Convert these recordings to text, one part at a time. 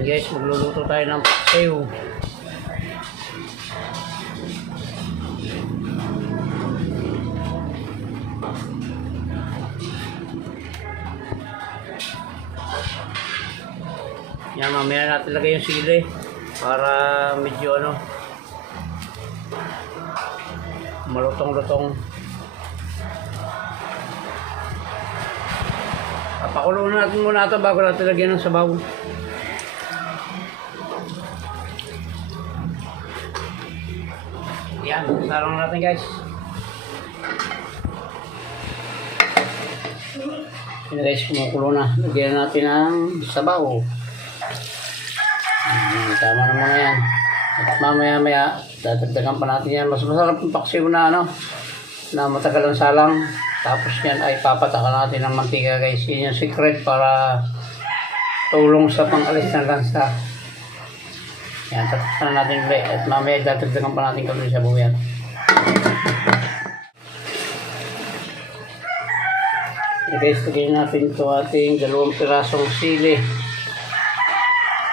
Ayan guys, magluluto tayo ng paksiw. Yan, mamaya natin lagay yung sili para medyo malutong-lutong. Pakulo natin muna ito bago natin lagyan ng sabaw. Yan, sarang natin guys. Yan guys, kumukulo na. Lagyan natin ng sabaw. Tama na muna yan. At mamaya dadagdagan pa natin yan. Mas masarap yung paksiw na na matagal ang salang. Tapos yan ay papatakan natin ng mantika guys. Yun yung secret para tulong sa pang-alis ng lansa. Yan, tatakpan natin ulit. At mamaya dadagdagan pa natin kami sa buyan. Guys, lagyan natin ito ating 2 pirasong sili.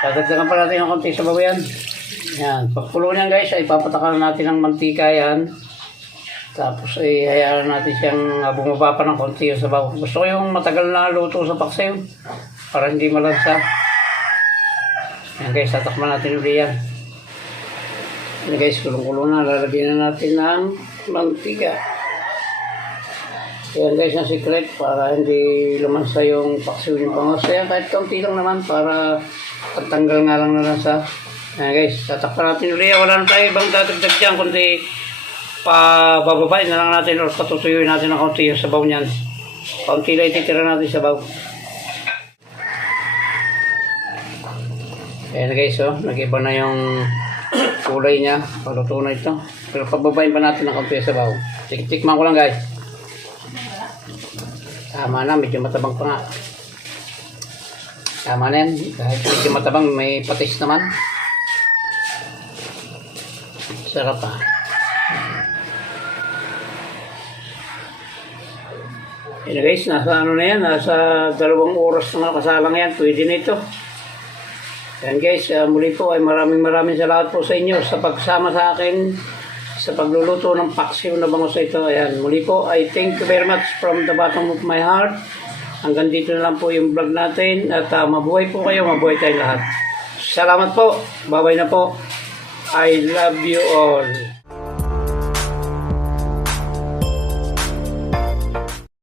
Dadagdagan pa natin ng konti sa buyan. Yan, pagkulo niyan guys ay papatakan natin ng mantika yan. Tapos ay hayaan natin siyang bumaba pa ng konti yung sabaw. Gusto ko yung matagal na luto sa paksiw para hindi malansa. Yan guys, tatakman natin ulit yan. Yan guys, kulong-kulo na. Lalagyan na natin ng mantika. Yan guys, yung secret para hindi lumansa yung paksiw yung pangos. Yan, kahit kaunti lang naman para pagtanggal nga lang na lansa. Yan guys, tatakpan natin ulit. Wala na tayo ibang dadagdag dyan kundi pabababain na lang natin o patutuyuin natin ng kaunti yung sabaw niyan. Kaunti lang ititira natin sabaw. Ayan guys, nag-iba na yung kulay niya. Paluto na ito. Pero pababain pa natin ng kaunti yung sabaw. Tikman ko lang guys. Tama na, medyo matabang pa nga. Tama na yan. Kahit medyo matabang, may patis naman. Sarap pa. Yan guys, nasa na yan, nasa 2 oras na kasalang yan, pwede na ito. Yan guys, muli po ay maraming salamat po sa inyo sa pagsama sa akin sa pagluluto ng paksiw na bangus ito. Ayan, muli po ay thank you very much from the bottom of my heart. Hanggang dito na lang po yung vlog natin at mabuhay po kayo, mabuhay tayo lahat. Salamat po, bye-bye na po. I love you all.